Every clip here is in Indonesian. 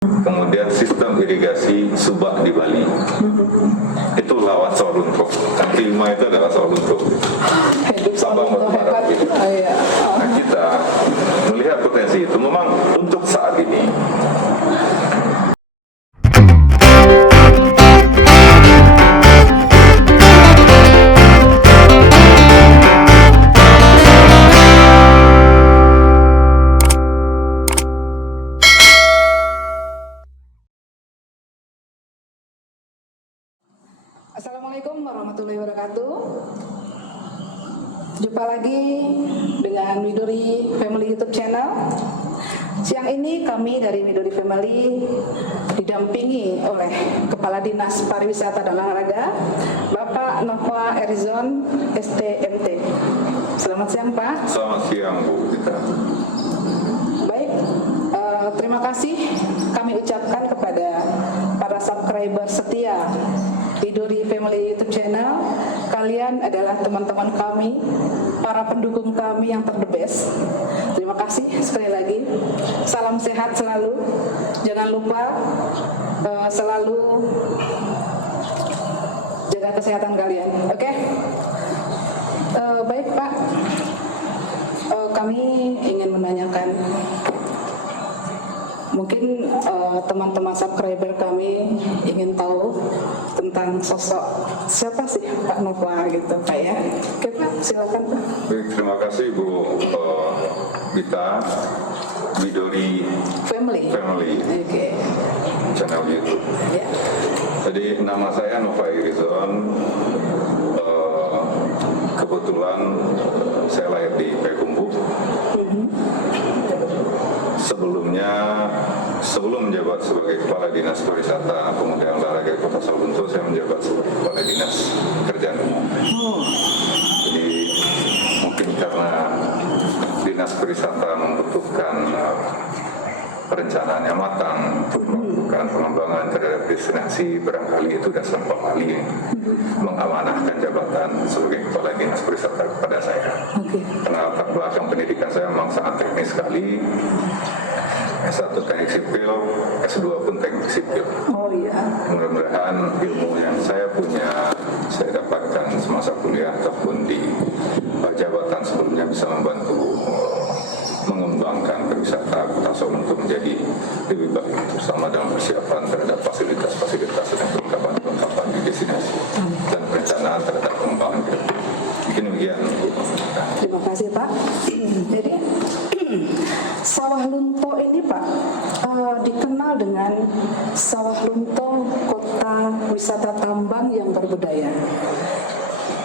Kemudian sistem irigasi Subak di Bali. Itu lawat Sawalunto. Yang kelima itu adalah Sawalunto. Tambang batubara. Nah, kita melihat potensi itu memang untuk saat ini. Assalamualaikum warahmatullahi wabarakatuh. Jumpa lagi dengan Midori Family YouTube channel. Siang ini kami dari Midori Family didampingi oleh Kepala Dinas Pariwisata dan Olahraga, Bapak Nova Erizon STMT. Selamat siang Pak. Selamat siang Bu Gita. Baik, terima kasih kami ucapkan kepada para subscriber setia Midori Family YouTube channel. Kalian adalah teman-teman kami, para pendukung kami yang ter-the-best. Terima kasih sekali lagi. Salam sehat selalu. Jangan lupa selalu jaga kesehatan kalian. Oke? Baik Pak, kami ingin menanyakan, mungkin teman-teman subscriber kami ingin tahu tentang sosok siapa sih Pak Nova gitu Pak ya. Oke Pak, silakan Pak. Baik, terima kasih Bu Gita. Midori Family. Oke. Channel YouTube. Ya. Jadi nama saya Nova Erizon. Kebetulan saya lahir di Payakumbuh. Sebelum menjabat sebagai Kepala Dinas Pariwisata Pemuda Olahraga Kota Sawalunto, saya menjabat sebagai Kepala Dinas Pekerjaan Umum. Jadi mungkin karena Dinas Pariwisata membutuhkan perencanaan yang matang untuk melakukan pengembangan terhadap destinasi, barangkali itu dasar kali mengamanahkan jabatan sebagai Kepala Dinas Pariwisata kepada saya. Karena latar belakang pendidikan saya memang sangat teknis sekali. S1 teknik sipil, S2 pun teknik sipil. Oh iya. Mudah-mudahan ilmu yang saya punya, saya dapatkan semasa kuliah ataupun di jabatan sebelumnya bisa membantu mengembangkan pariwisata Kota Sawalunto menjadi lebih baik, terutama dalam persiapan terhadap fasilitas-fasilitas dan kelengkapan di destinasi dan perencanaan terhadap pengembangan. Mungkin demikian. Terima kasih Pak. Jadi Sawalunto ini Pak dikenal dengan Sawalunto kota wisata tambang yang berbudaya.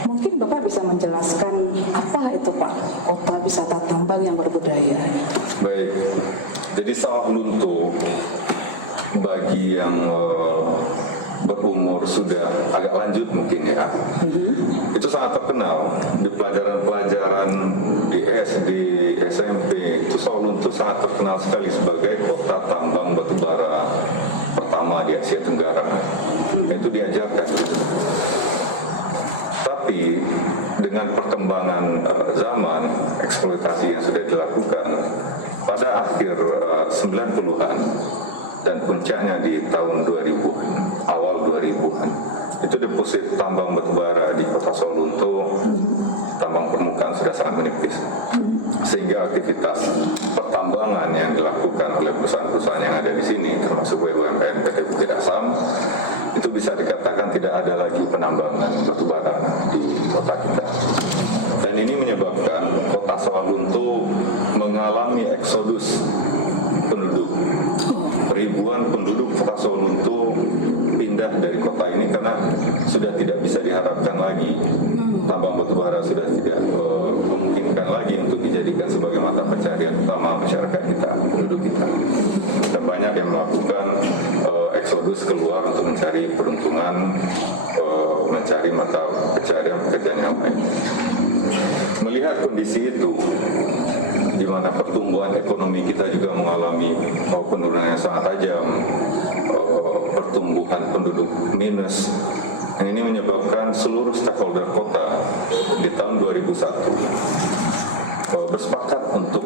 Mungkin Bapak bisa menjelaskan apa itu Pak, kota wisata tambang yang berbudaya? Baik, jadi Sawalunto bagi yang berumur sudah agak lanjut mungkin ya, itu sangat terkenal di pelajaran-pelajaran di SD, SMP. Itu Sawalunto sangat terkenal sekali sebagai kota tambang batubara pertama di Asia Tenggara. Itu diajarkan. Tapi dengan perkembangan zaman, eksploitasi yang sudah dilakukan pada akhir 90-an dan puncaknya di tahun 2000-an, awal 2000-an, itu deposit tambang batubara di Kota Sawalunto, tambang permukaan sudah sangat menipis, sehingga aktivitas pertambangan yang dilakukan oleh perusahaan-perusahaan yang ada di sini, termasuk BUMN PT Bukit Asam, itu bisa dikatakan tidak ada lagi penambangan batubara di kota kita. Dan ini menyebabkan Kota Sawalunto mengalami eksodus penduduk. Ribuan penduduk Kota Sawalunto pindah dari kota ini karena sudah tidak bisa diharapkan lagi, tambang batubara sudah tidak memungkinkan lagi untuk dijadikan sebagai mata pencarian utama masyarakat kita, penduduk kita. Dan banyak yang melakukan eksodus keluar untuk mencari peruntungan, mencari mata pencarian pekerjaan yang lain. Melihat kondisi itu, di mana pertumbuhan ekonomi kita juga mengalami penurunan yang sangat tajam, pertumbuhan penduduk minus. Ini menyebabkan seluruh stakeholder kota di tahun 2001 bersepakat untuk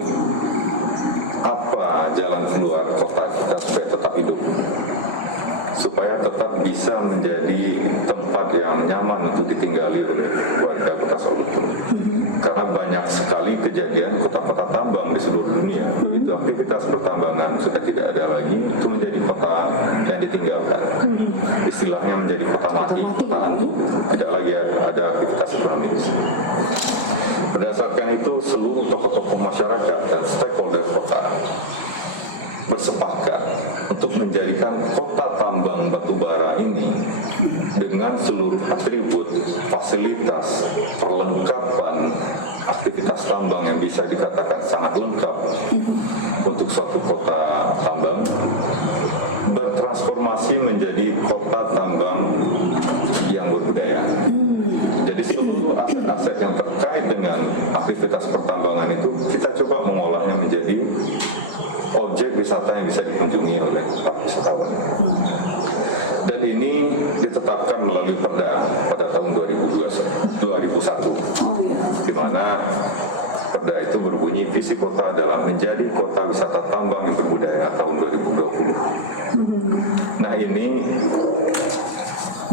apa jalan jalan keluar kota kita supaya tetap hidup, supaya tetap bisa menjadi tempat yang nyaman untuk ditinggali oleh warga Kota Sawalunto. Karena banyak sekali kejadian kota-kota tambang di seluruh dunia, begitu aktivitas pertambangan sudah tidak ada lagi, itu menjadi kota yang ditinggalkan. Istilahnya menjadi kota mati, kota hantu, tidak lagi ada aktivitas ekonomi. Berdasarkan itu, seluruh tokoh-tokoh masyarakat dan stakeholder kota bersepakat untuk menjadikan kota tambang batubara ini dengan seluruh atribut, fasilitas, perlengkapan aktivitas tambang yang bisa dikatakan sangat lengkap untuk suatu kota tambang, bertransformasi menjadi kota tambang yang berbudaya. Jadi seluruh aset-aset yang terkait dengan aktivitas pertambangan itu kita coba mengolahnya menjadi objek wisata yang bisa dikunjungi oleh para wisatawan. Dan ini ditetapkan melalui Perda pada tahun 2001, di mana Perda itu berbunyi visi kota adalah menjadi kota wisata tambang yang berbudaya tahun 2020. Nah, ini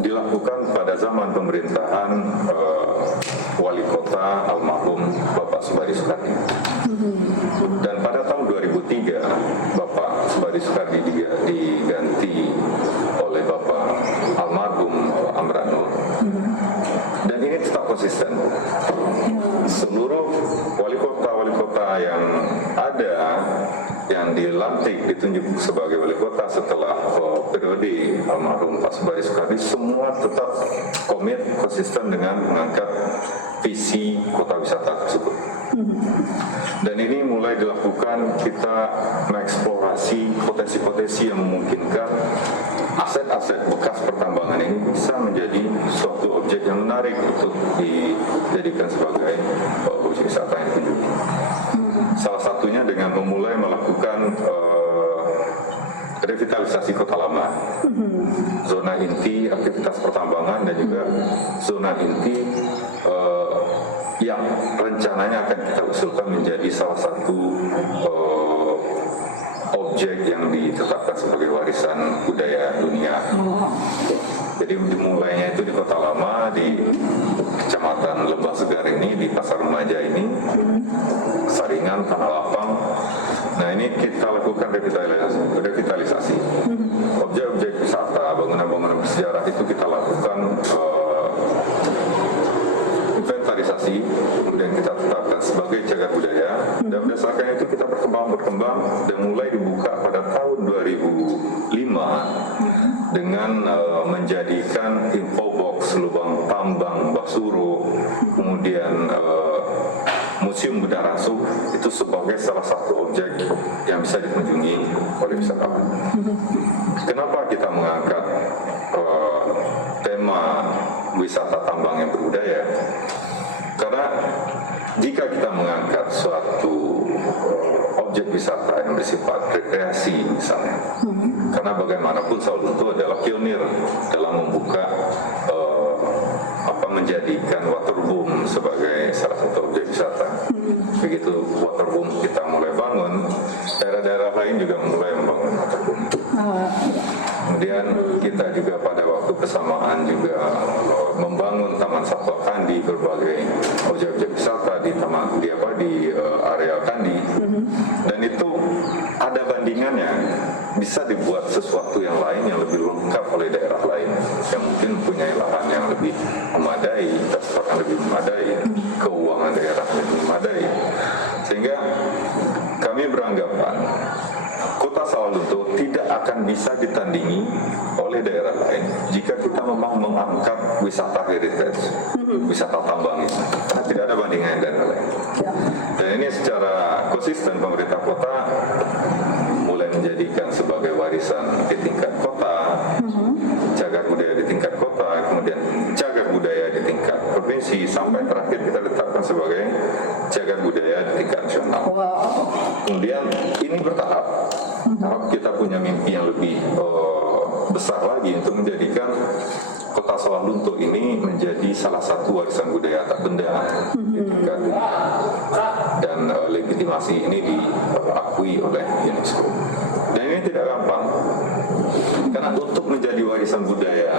dilakukan pada zaman pemerintahan Wali Kota almarhum Bapak Subadi Soekardi. Dan pada tahun 2003 Bapak Subadi Soekardi diganti oleh Bapak almarhum Amran. Dan ini tetap konsisten. Seluruh wali kota yang ada yang dilantik ditunjuk sebagai wali kota setelah periode almarhum Pak Subadi Soekardi, semua tetap komit konsisten dengan mengangkat visi kota wisata tersebut. Dan ini mulai dilakukan, kita mengeksplorasi potensi-potensi yang memungkinkan aset-aset bekas pertambangan ini bisa menjadi suatu objek yang menarik untuk dijadikan sebagai objek wisata yang dikunjungi. Salah satunya dengan memulai melakukan revitalisasi kota lama, zona inti aktivitas pertambangan dan juga zona inti yang rencananya akan kita usulkan menjadi salah satu objek yang ditetapkan sebagai warisan budaya dunia. Jadi dimulainya itu di Kota Lama, di Kecamatan Lembah Segar ini, di Pasar Remaja ini, Saringan, Tanah Lapang. Nah, ini kita lakukan revitalisasi. Objek-objek wisata, bangunan-bangunan bersejarah itu kita lakukan inventarisasi, kemudian kita tetapkan sebagai cagar budaya, dan berdasarkan itu kita berkembang dan mulai dibuka pada tahun 2005 dengan menjadikan infobox Lubang Tambang Basuro, kemudian Museum Benda Rasuk itu sebagai salah satu objek yang bisa dikunjungi oleh wisatawan. Kenapa kita mengangkat tema wisata tambang yang berbudaya? Karena jika kita mengangkat suatu objek wisata yang bersifat rekreasi misalnya, karena bagaimanapun Sawalunto adalah pionir dalam membuka menjadikan waterboom sebagai salah satu objek wisata. Begitu waterboom kita mulai bangun, daerah-daerah lain juga mulai membangun waterboom. Kemudian kita juga pada waktu bersamaan juga membangun Taman Satwa Kandi, berbagai objek-objek wisata di area Kandi, dan itu ada bandingannya, bisa dibuat sesuatu yang lain yang lebih lengkap oleh daerah lain yang mungkin mempunyai lahan yang lebih memadai, infrastruktur yang lebih memadai, keuangan daerah yang memadai, sehingga kami beranggapan Kota Sawalunto tidak akan bisa ditandingi oleh daerah lain jika kita memang mengangkat wisata heritage, wisata tambang itu, karena tidak ada bandingannya daerah lain. Dan ini secara konsisten pemerintah kota mulai menjadikan sebagai warisan di tingkat kota, cagar budaya di tingkat kota, kemudian cagar budaya di tingkat provinsi, sampai terakhir kita letakkan sebagai cagar budaya di tingkat nasional. Kemudian ini bertahap. Kita punya mimpi yang lebih besar lagi untuk menjadikan Kota Sawalunto ini menjadi salah satu warisan budaya tak benda di tingkat dunia, dan legitimasi ini diakui oleh UNESCO. ini tidak gampang. Karena untuk menjadi warisan budaya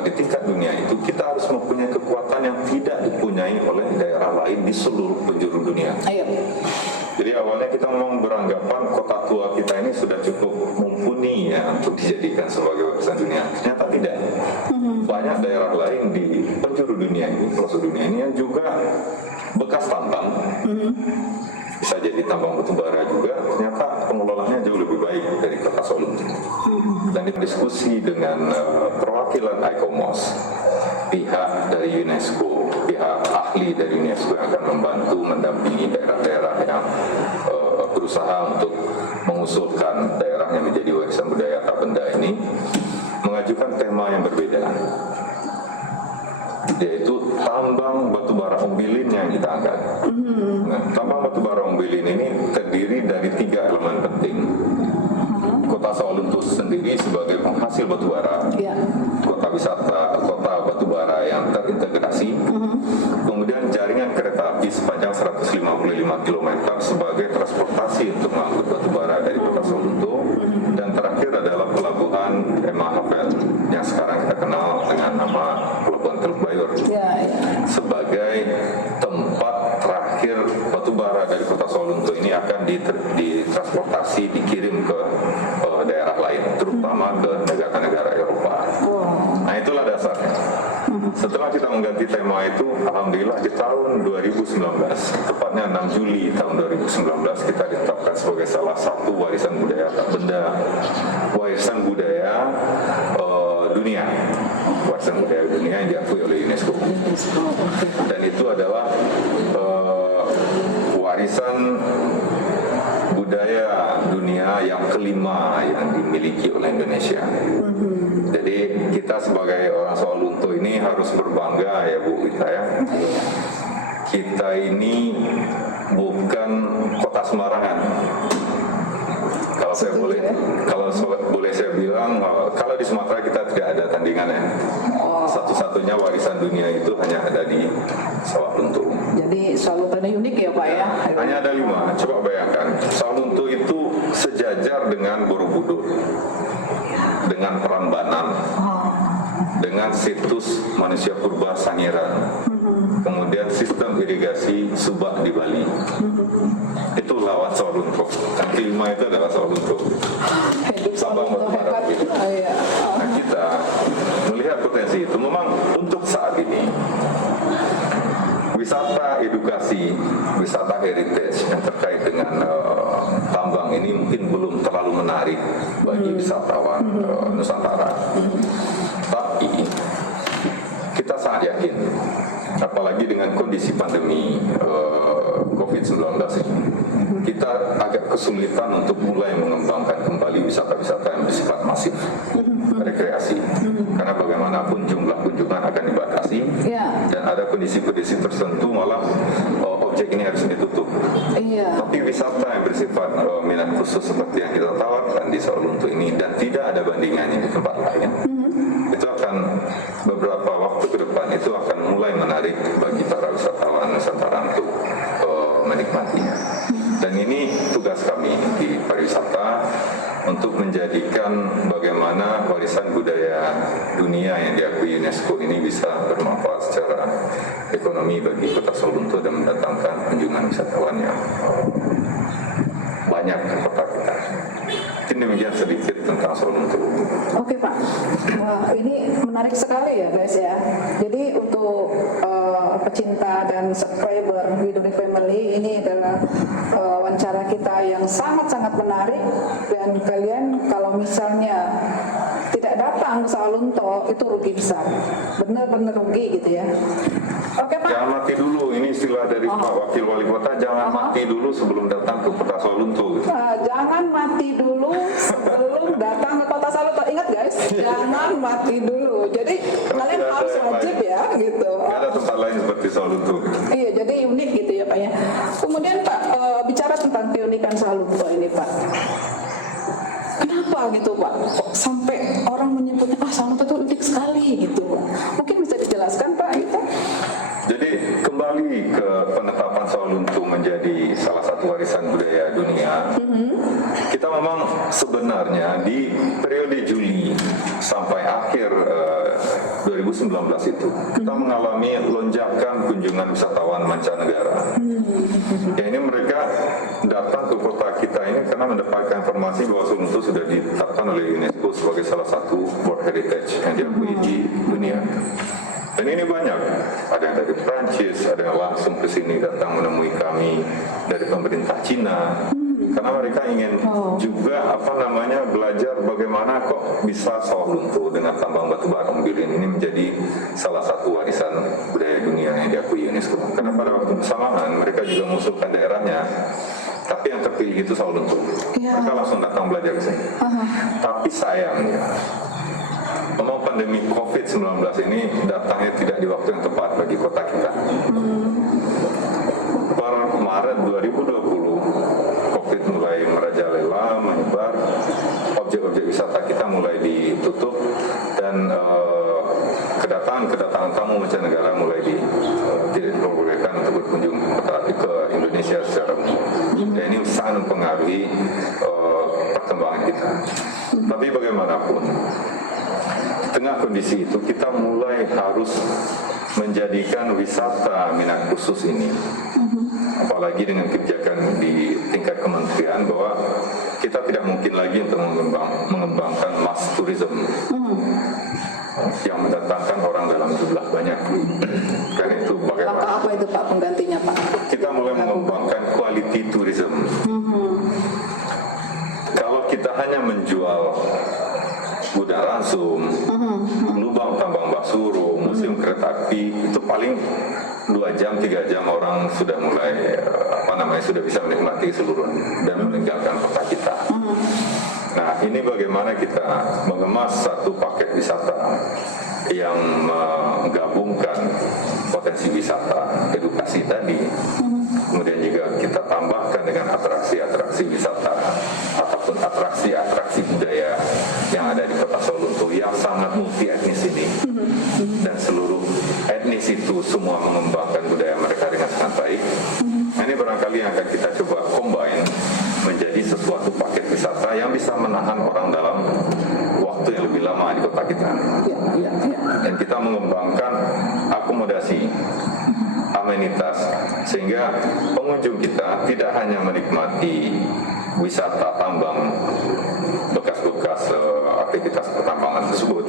di tingkat dunia itu kita harus mempunyai kekuatan yang tidak dipunyai oleh daerah lain di seluruh penjuru dunia. Ayo. Jadi awalnya kita memang beranggapan kota tua kita ini sudah cukup mumpuni ya untuk dijadikan sebagai warisan dunia. Ternyata tidak. Banyak daerah lain di penjuru dunia ini, pelosok dunia ini yang juga bekas tambang. Bisa jadi tambang batu bara juga, ternyata pengelolaannya jauh lebih baik dari kota Solo. Dan diskusi dengan perwakilan ICOMOS, pihak dari UNESCO, pihak ahli dari UNESCO yang akan membantu mendampingi daerah-daerah yang berusaha untuk mengusulkan daerahnya menjadi warisan budaya tak benda ini, mengajukan tema yang berbeda, yaitu tambang batu bara Ombilin yang kita angkat. Nah, tambang batu bara Ombilin ini terdiri dari 3 elemen penting. Kota Sawalunto sendiri sebagai penghasil batu bara, kota wisata, kota batu bara yang terintegrasi, kemudian jaringan kereta api sepanjang 155 km sebagai transportasi untuk mengangkut batu bara dari kota Sawalunto, dan terakhir adalah pelabuhan Emma Havel yang sekarang kita kenal dengan nama Pelabuhan Teluk Bayur sebagai tempat terakhir batu bara dari kota Sawalunto ini akan ditransportasi, dikirim ke daerah lain, terutama ke negara-negara Eropa. Nah, itulah dasarnya. Setelah kita mengganti tema itu, alhamdulillah di tahun 2019, tepatnya 6 Juli tahun 2019, kita ditetapkan sebagai salah satu warisan budaya tak benda, warisan budaya dunia, warisan budaya dunia yang diakui oleh UNESCO. Dan itu adalah warisan budaya dunia yang kelima yang dimiliki oleh Indonesia. Jadi kita sebagai orang Sawalunto ini harus berbangga ya Bu kita ya. Kita ini bukan kota sembarangan. Kalau saya boleh saya bilang, kalau di Sumatera kita tidak ada tandingannya. Satu-satunya warisan dunia itu hanya ada di Sawalunto. Jadi Sawalunto ini unik ya Pak ya? Hanya ada 5. Coba bayangkan, Sawalunto itu sejajar dengan Borobudur, dengan Prambanan, dengan situs manusia purba Sangiran, kemudian sistem irigasi Subak di Bali. Itu lawat Sawalunto. Yang kelima itu adalah Sawalunto. Sabang batu bara. Nah, kita melihat potensi itu. Memang untuk saat ini wisata edukasi, wisata heritage yang terkait dengan tambang ini mungkin belum terlalu menarik bagi wisatawan Nusantara. Tapi kita sangat yakin, apalagi dengan kondisi pandemi COVID-19 ini, kita agak kesulitan untuk mulai mengembangkan kembali wisata-wisata yang bersifat masif, rekreasi. Karena bagaimanapun jumlah kunjungan akan dibatasi, dan ada kondisi-kondisi tertentu malah objek ini harus ditutup. Tapi wisata yang bersifat minat khusus seperti yang kita tawarkan di Sawalunto ini, dan tidak ada bandingannya di tempat lain, itu akan beberapa waktu ke depan itu akan mulai menarik bagi para wisatawan Nusantara untuk menikmatinya. Dan ini tugas kami di pariwisata untuk menjadikan bagaimana warisan budaya dunia yang diakui UNESCO ini bisa bermanfaat secara ekonomi bagi kota Sawalunto dan mendatangkan kunjungan wisatawan yang banyak ke kota kita. Demikian sedikit tentang Sawalunto. Oke Pak, wah ini menarik sekali ya guys ya. Jadi untuk pecinta dan subscriber Widuri Family, ini adalah wawancara kita yang sangat-sangat menarik, dan kalian kalau misalnya tidak datang ke Sawalunto itu rugi besar, benar-benar rugi gitu ya. Oke Pak. Jangan mati dulu, ini istilah dari Pak Wakil Wali Kota, jangan mati dulu sebelum datang ke kota Sawalunto. Gitu. Jangan mati dulu sebelum datang ke kota Sawalunto. Ingat guys, jangan mati dulu. Jadi kalian harus wajib ya gitu. Tidak ada tempat lain seperti Sawalunto. Iya, jadi unik gitu ya Pak ya. Kemudian Pak, bicara tentang keunikan Sawalunto ini Pak. Kenapa gitu Pak? Kok sampai orang menyebutnya Sawalunto itu unik sekali gitu Pak? Mungkin bisa dijelaskan Pak gitu. Jadi kembali ke penetapan Sawalunto menjadi salah satu warisan budaya dunia, kita memang sebenarnya sebenarnya di periode Juli sampai akhir 2019 itu kita mengalami lonjakan kunjungan wisatawan mancanegara. Ya, ini mereka datang ke kota kita ini karena mendapatkan informasi bahwa Solo Lunto sudah ditetapkan oleh UNESCO sebagai salah satu World Heritage yang diakui di dunia. Dan ini banyak, ada yang dari Prancis, ada yang langsung ke sini datang menemui kami dari pemerintah Cina, karena mereka ingin juga belajar bagaimana kok bisa Sawah Lunto dengan tambang batu bara Mbilin ini menjadi salah satu warisan budaya dunia yang diakui UNESCO. Karena pada waktu bersamaan mereka juga mengusulkan daerahnya, tapi yang terpilih itu Sawah Lunto. Mereka langsung datang belajar ke sini. Tapi sayangnya, memang pandemi COVID-19 ini datangnya tidak di waktu yang tepat bagi kota kita. Per Maret 2020, COVID mulai merajalela, menyebar, objek-objek wisata kita mulai ditutup, dan kedatangan tamu mancanegara mulai tidak diperbolehkan untuk berkunjung ke Indonesia secara umum. Dan ini sangat mempengaruhi perkembangan kita. Tapi bagaimanapun, tengah kondisi itu kita mulai harus menjadikan wisata minat khusus ini, apalagi dengan kebijakan di tingkat kementerian bahwa kita tidak mungkin lagi untuk mengembangkan mass tourism yang mendatangkan orang dalam jumlah banyak. Karena itu bagaimana? Apa itu Pak penggantinya Pak? Kita mulai mengembangkan quality tourism. Kalau kita hanya menjual gudang ransum, lubang tambang basuro, museum kereta api, itu paling 2 jam, 3 jam orang sudah mulai sudah bisa menikmati keseluruhan dan meninggalkan kota kita. Nah, ini bagaimana kita mengemas satu paket wisata yang menggabungkan potensi wisata, edukasi tadi, kemudian juga kita tambahkan dengan atraksi-atraksi wisata ataupun atraksi-atraksi budaya yang ada di Kota Sawah Lunto yang sangat multi etnis ini, dan seluruh etnis itu semua mengembangkan budaya mereka dengan sangat baik. Nah, ini barangkali yang akan kita coba combine menjadi sesuatu paket wisata yang bisa menahan orang dalam waktu yang lebih lama di kota kita. Dan kita mengembangkan akomodasi, amenitas, sehingga pengunjung kita tidak hanya menikmati wisata tambang, bekas-bekas aktivitas pertambangan tersebut,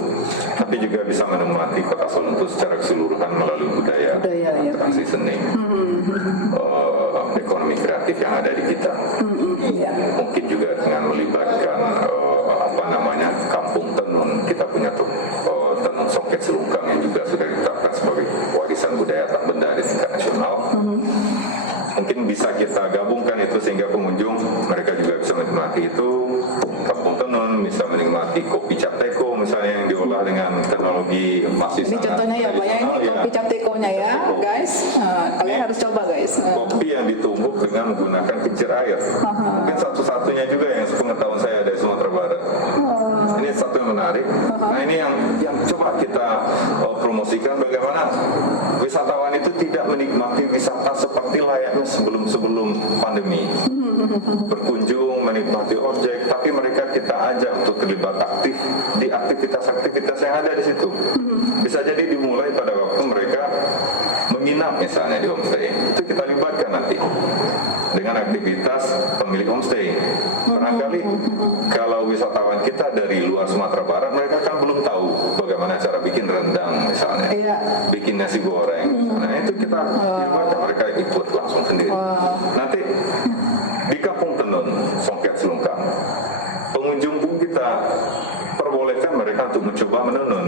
tapi juga bisa menikmati Kota Sawah Lunto secara keseluruhan melalui budaya atraksi seni, ekonomi kreatif yang ada di kita. Mungkin juga dengan melibatkan kampung tenun. Kita punya tenun Songket Selungkang yang juga sudah ditetapkan sebagai warisan budaya tak benda di tingkat nasional. Mungkin bisa kita gabungkan itu sehingga pengunjung mereka juga bisa menikmati itu. Kampung tenun bisa menikmati kopi cap teko misalnya yang diolah dengan teknologi masih ini contohnya ya Pak ya, ini kopi cap tekonya ya guys. Kalian harus coba guys. Kopi yang ditumbuk dengan menggunakan kincir air. Mungkin satu-satunya juga yang sepengetahuan saya dari Sumatera Barat. Ini satu yang menarik. Nah, ini yang coba kita promosikan, bagaimana wisatawan itu tidak menikmati wisata seperti layaknya sebelum pandemi. Berkunjung, menikmati objek, tapi mereka kita ajak untuk terlibat aktif di aktivitas-aktivitas yang ada di situ. Bisa jadi dimulai pada waktu mereka menginap misalnya di homestay, itu kita libatkan nanti dengan aktivitas pemilik homestay. Barangkali kalau wisatawan kita dari luar Sumatera Barat, mereka kan belum tahu bagaimana cara bikin rendang misalnya, bikin nasi goreng. Nah, itu kita libatkan, mereka ikut langsung sendiri. Nanti di Kampung Tenun Songket Selungkang, pengunjung pun kita perbolehkan mereka untuk mencoba menenun.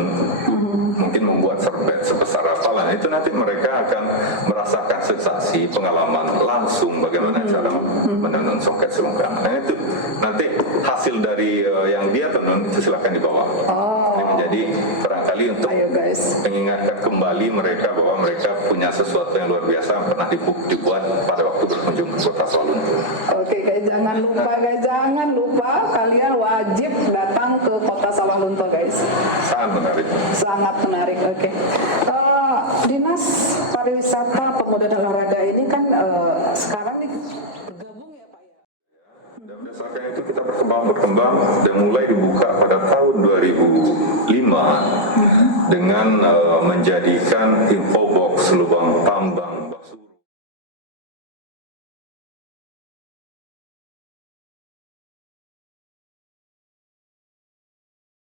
Mungkin membuat serbet sebesar apalah, itu nanti mereka akan merasakan sensasi pengalaman langsung bagaimana cara menenun Songket Selungkang. Nah, itu nanti hasil dari yang dia tenun itu silakan dibawa. Ini menjadi barangkali untuk mengingatkan kembali mereka bahwa mereka punya sesuatu yang luar biasa yang pernah dibuat pada waktu berkunjung ke Kota Sawah Lunto. Oke guys, jangan lupa kalian wajib datang ke Kota Sawah Lunto guys. Sangat menarik. Oke. Dinas Pariwisata Pemuda dan Olahraga ini kan sekarang nih bergabung ya Pak ya. Maka itu kita berkembang dan mulai dibuka pada tahun 2005 dengan menjadikan infobox lubang tambang